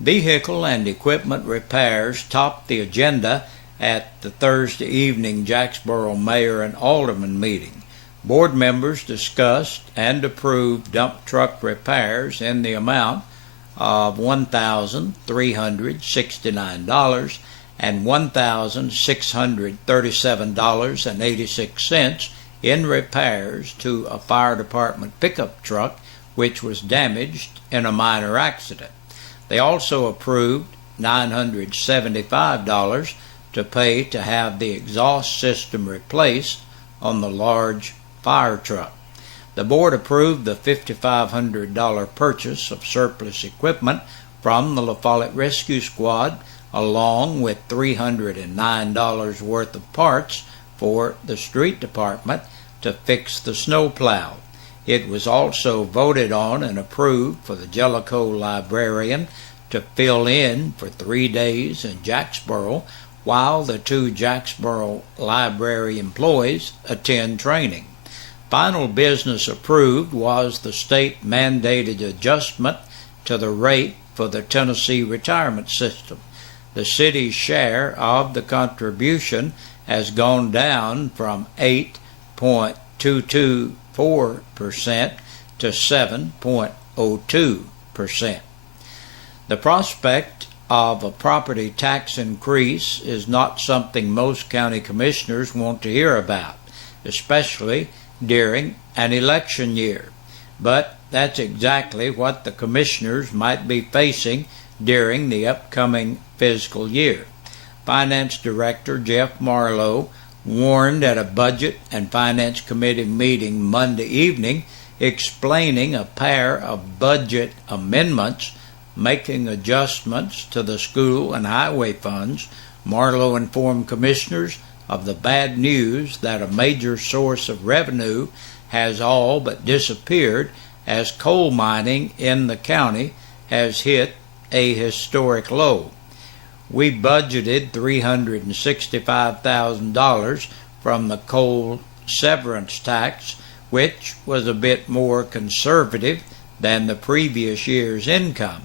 Vehicle and equipment repairs topped the agenda at the Thursday evening Jacksboro Mayor and Alderman meeting. Board members discussed and approved dump truck repairs in the amount of $1,369 and $1,637.86 in repairs to a fire department pickup truck which was damaged in a minor accident. They also approved $975 to pay to have the exhaust system replaced on the large fire truck. The board approved the $5,500 purchase of surplus equipment from the La Follette Rescue Squad, along with $309 worth of parts for the street department to fix the snowplow. It was also voted on and approved for the Jellicoe librarian to fill in for 3 days in Jacksboro while the 2 Jacksboro library employees attend training. Final business approved was the state-mandated adjustment to the rate for the Tennessee retirement system. The city's share of the contribution has gone down from 8.224% to 7.02%. The prospect of a property tax increase is not something most county commissioners want to hear about, especially during an election year. But that's exactly what the commissioners might be facing during the upcoming fiscal year. Finance Director Jeff Marlowe warned at a Budget and Finance Committee meeting Monday evening, explaining a pair of budget amendments making adjustments to the school and highway funds. Marlowe informed commissioners of the bad news that a major source of revenue has all but disappeared as coal mining in the county has hit a historic low. We budgeted $365,000 from the coal severance tax, which was a bit more conservative than the previous year's income.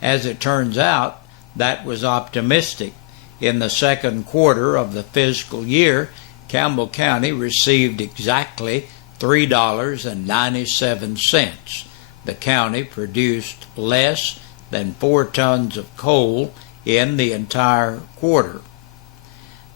As it turns out, that was optimistic. In the second quarter of the fiscal year, Campbell County received exactly $3.97. The county produced less than 4 tons of coal in the entire quarter.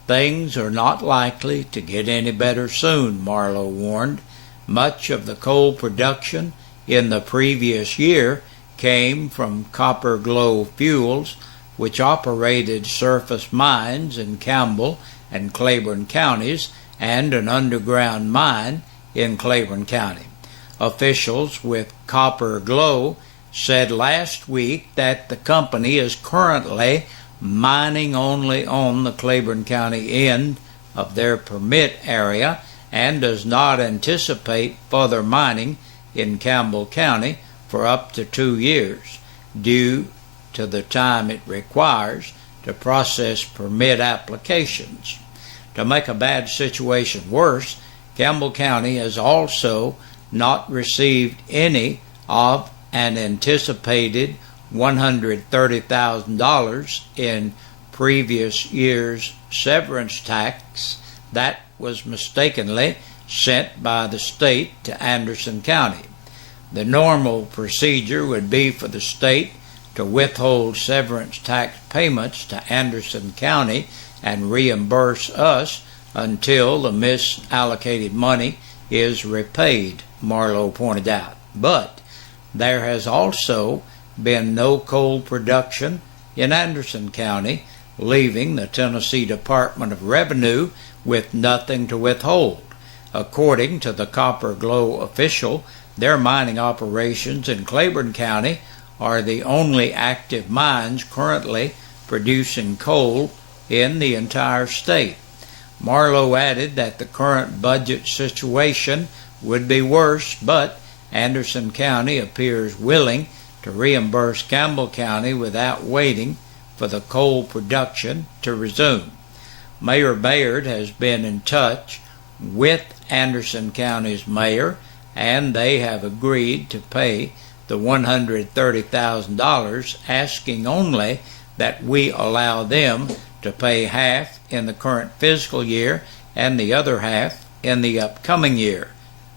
Things are not likely to get any better soon, Marlowe warned. Much of the coal production in the previous year came from Copper Glow Fuels, which operated surface mines in Campbell and Claiborne counties and an underground mine in Claiborne County. Officials with Copper Glow said last week that the company is currently mining only on the Claiborne County end of their permit area and does not anticipate further mining in Campbell County for up to 2 years, due to the time it requires to process permit applications. To make a bad situation worse, Campbell County has also not received any of an anticipated $130,000 in previous year's severance tax that was mistakenly sent by the state to Anderson County. The normal procedure would be for the state to withhold severance tax payments to Anderson County and reimburse us until the misallocated money is repaid, Marlowe pointed out. But there has also been no coal production in Anderson County, leaving the Tennessee Department of Revenue with nothing to withhold. According to the Copper Glow official, their mining operations in Claiborne County are the only active mines currently producing coal in the entire state. Marlowe added that the current budget situation would be worse, but Anderson County appears willing to reimburse Campbell County without waiting for the coal production to resume. Mayor Bayard has been in touch with Anderson County's mayor, and they have agreed to pay the $130,000, asking only that we allow them to pay half in the current fiscal year and the other half in the upcoming year.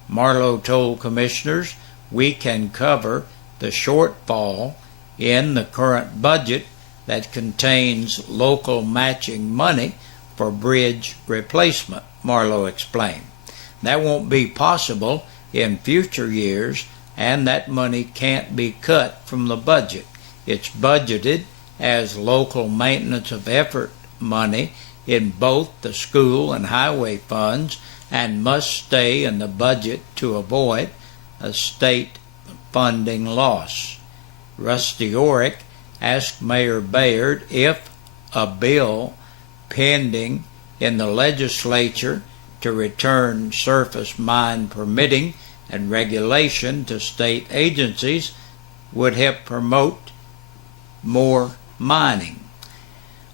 Marlowe told commissioners we can cover the shortfall in the current budget that contains local matching money for bridge replacement, Marlowe explained. That won't be possible in future years, and that money can't be cut from the budget. It's budgeted as local maintenance of effort money in both the school and highway funds and must stay in the budget to avoid a state funding loss. Rusty Orick asked Mayor Bayard if a bill pending in the legislature to return surface mine permitting and regulation to state agencies would help promote more mining.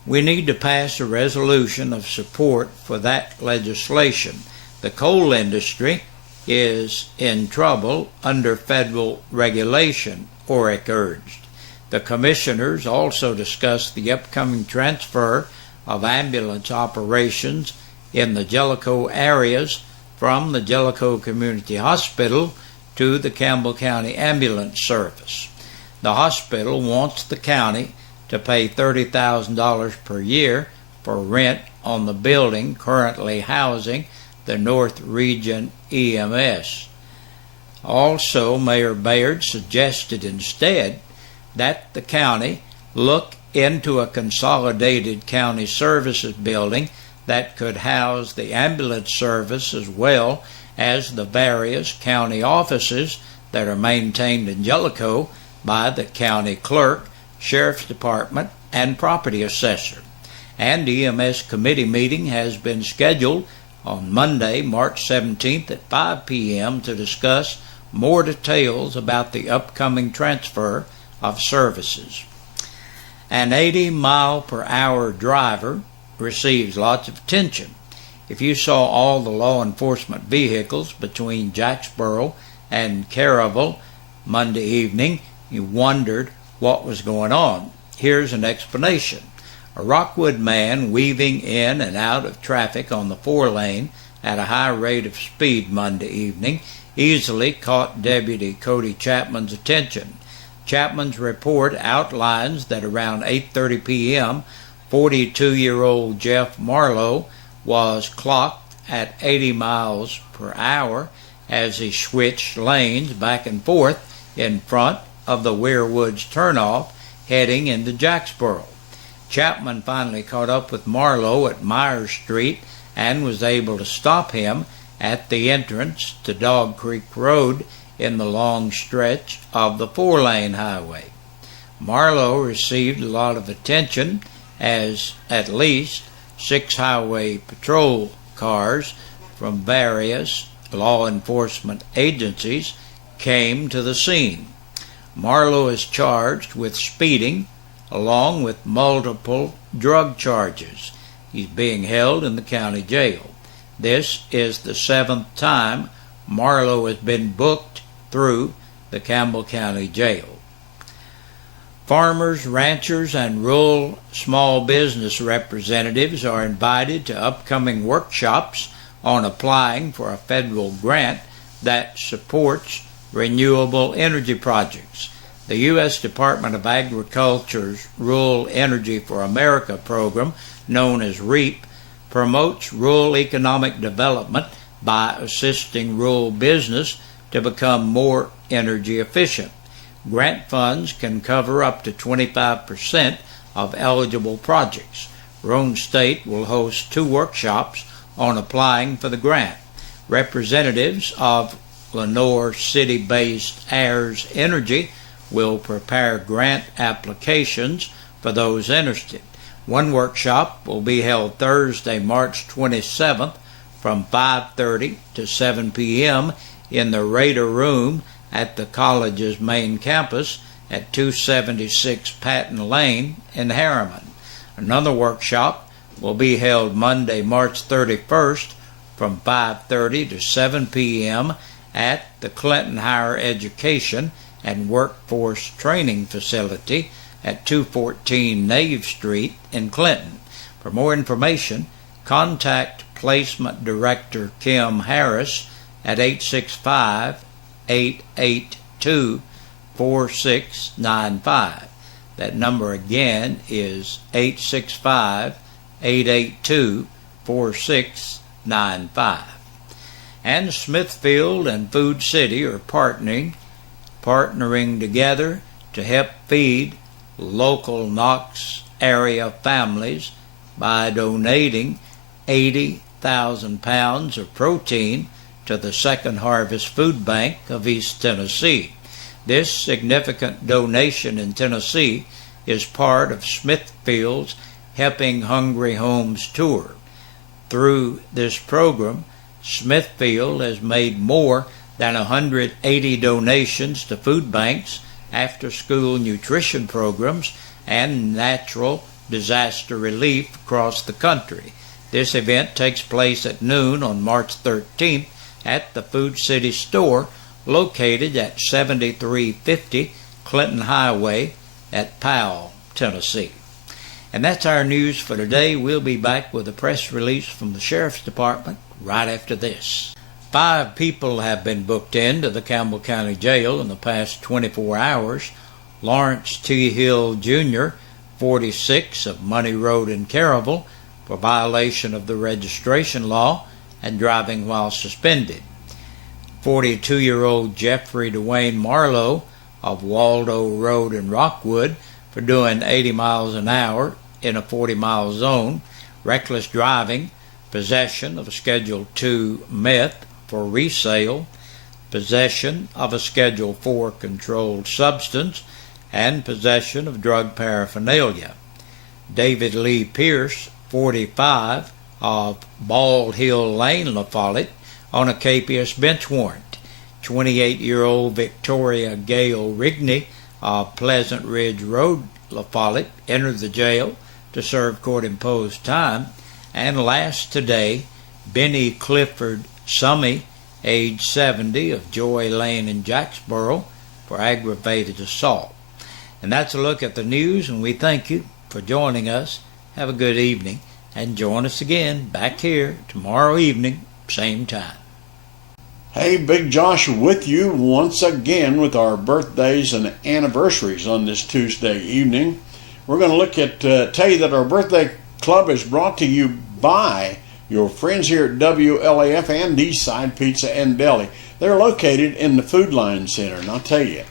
We need to pass a resolution of support for that legislation. The coal industry is in trouble under federal regulation, Orick urged. The commissioners also discussed the upcoming transfer of ambulance operations in the Jellicoe areas from the Jellicoe Community Hospital to the Campbell County Ambulance Service. The hospital wants the county to pay $30,000 per year for rent on the building currently housing the North Region EMS. Also, Mayor Bayard suggested instead that the county look into a consolidated county services building that could house the ambulance service as well as the various county offices that are maintained in Jellicoe by the county clerk, sheriff's department, and property assessor. An EMS committee meeting has been scheduled on Monday, March 17th at 5 p.m. to discuss more details about the upcoming transfer of services. An 80-mile-per-hour driver receives lots of attention. If you saw all the law enforcement vehicles between Jacksboro and Caravel Monday evening, you wondered what was going on. Here's an explanation. A Rockwood man weaving in and out of traffic on the 4-lane at a high rate of speed Monday evening easily caught Deputy Cody Chapman's attention. Chapman's report outlines that around 8:30 p.m., 42-year-old Jeff Marlowe was clocked at 80 miles per hour as he switched lanes back and forth in front of the Weirwoods turnoff heading into Jacksboro. Chapman finally caught up with Marlowe at Myers Street and was able to stop him at the entrance to Dog Creek Road in the long stretch of the 4-lane highway. Marlowe received a lot of attention as at least 6 highway patrol cars from various law enforcement agencies came to the scene. Marlowe is charged with speeding along with multiple drug charges. He's being held in the county jail. This is the 7th time Marlowe has been booked through the Campbell County Jail. Farmers, ranchers, and rural small business representatives are invited to upcoming workshops on applying for a federal grant that supports renewable energy projects. The U.S. Department of Agriculture's Rural Energy for America program, known as REAP, promotes rural economic development by assisting rural business to become more energy efficient. Grant funds can cover up to 25% of eligible projects. Roane State will host 2 workshops on applying for the grant. Representatives of Lenoir City-based Ayers Energy will prepare grant applications for those interested. One workshop will be held Thursday, March 27th from 5:30 to 7 p.m. in the Raider Room at the college's main campus at 276 Patton Lane in Harriman. Another workshop will be held Monday, March 31st from 5:30 to 7 p.m. at the Clinton Higher Education and Workforce Training Facility at 214 Nave Street in Clinton. For more information, contact Placement Director Kim Harris at 865-882-4695. That number again is 865-882-4695. And Smithfield and Food City are partnering together to help feed local Knox area families by donating 80,000 pounds of protein to the Second Harvest Food Bank of East Tennessee. This significant donation in Tennessee is part of Smithfield's Helping Hungry Homes tour. Through this program, Smithfield has made more than 180 donations to food banks, after-school nutrition programs, and natural disaster relief across the country. This event takes place at noon on March 13th at the Food City store located at 7350 Clinton Highway at Powell, Tennessee. And that's our news for today. We'll be back with a press release from the Sheriff's Department right after this. 5 people have been booked into the Campbell County Jail in the past 24 hours. Lawrence T. Hill Jr., 46, of Money Road in Caryville, for violation of the registration law and driving while suspended. 42-year-old Jeffrey Dwayne Marlowe of Waldo Road in Rockwood for doing 80 miles an hour in a 40-mile zone, reckless driving, possession of a Schedule II meth for resale, possession of a Schedule IV controlled substance, and possession of drug paraphernalia. David Lee Pierce, 45, of Bald Hill Lane, La Follette, on a capious bench warrant. 28-year-old Victoria Gale Rigney of Pleasant Ridge Road, La Follette, entered the jail to serve court-imposed time. And last today, Benny Clifford Summy, age 70, of Joy Lane in Jacksboro, for aggravated assault. And that's a look at the news, and we thank you for joining us. Have a good evening, and join us again back here tomorrow evening, same time. Hey, Big Josh with you once again with our birthdays and anniversaries on this Tuesday evening. We're going to look at, tell you that our birthday club is brought to you by your friends here at WLAF and Eastside Pizza and Deli. They're located in the Food Line Center, and I'll tell you,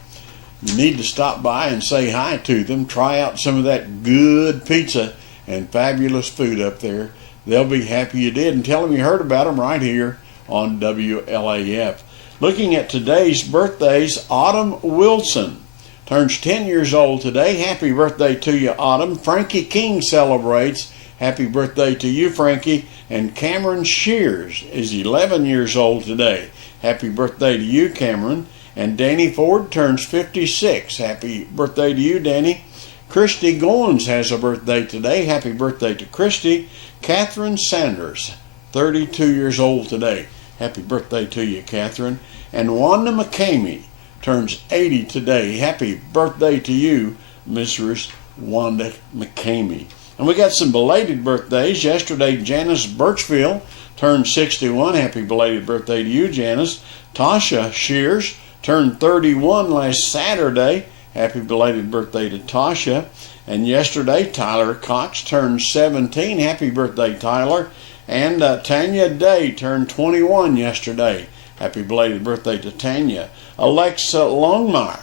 you need to stop by and say hi to them. Try out some of that good pizza and fabulous food up there. They'll be happy you did, and tell them you heard about them right here on WLAF. Looking at today's birthdays, Autumn Wilson turns 10 years old today. Happy birthday to you, Autumn. Frankie King celebrates. Happy birthday to you, Frankie. And Cameron Shears is 11 years old today. Happy birthday to you, Cameron. And Danny Ford turns 56. Happy birthday to you, Danny. Christy Goins has a birthday today. Happy birthday to Christy. Catherine Sanders, 32 years old today. Happy birthday to you, Catherine. And Wanda McCamey turns 80 today. Happy birthday to you, Mrs. Wanda McCamey. And we got some belated birthdays. Yesterday, Janice Birchfield turned 61. Happy belated birthday to you, Janice. Tasha Shears turned 31 last Saturday. Happy belated birthday to Tasha. And yesterday, Tyler Cox turned 17. Happy birthday, Tyler. And Tanya Day turned 21 yesterday. Happy belated birthday to Tanya. Alexa Longmire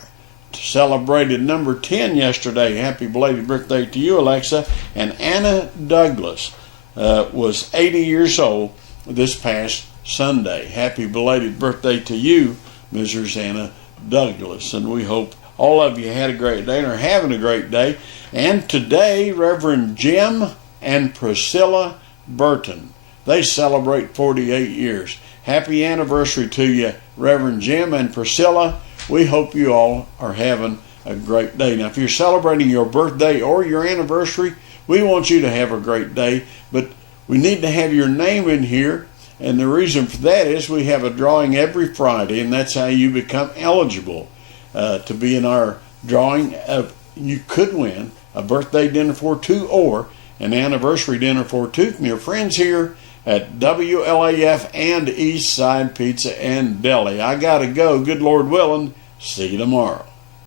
celebrated number 10 yesterday. Happy belated birthday to you, Alexa. And Anna Douglas was 80 years old this past Sunday. Happy belated birthday to you, Mrs. Anna Douglas. And we hope all of you had a great day and are having a great day. And today, Reverend Jim and Priscilla Burton, they celebrate 48 years. Happy anniversary to you, Reverend Jim and Priscilla. We hope you all are having a great day. Now, if you're celebrating your birthday or your anniversary, we want you to have a great day, but we need to have your name in here, and the reason for that is we have a drawing every Friday, and that's how you become eligible. to be in our drawing. You could win a birthday dinner for two or an anniversary dinner for two from your friends here at WLAF and East Side Pizza and Deli. I gotta go. Good Lord willing. See you tomorrow.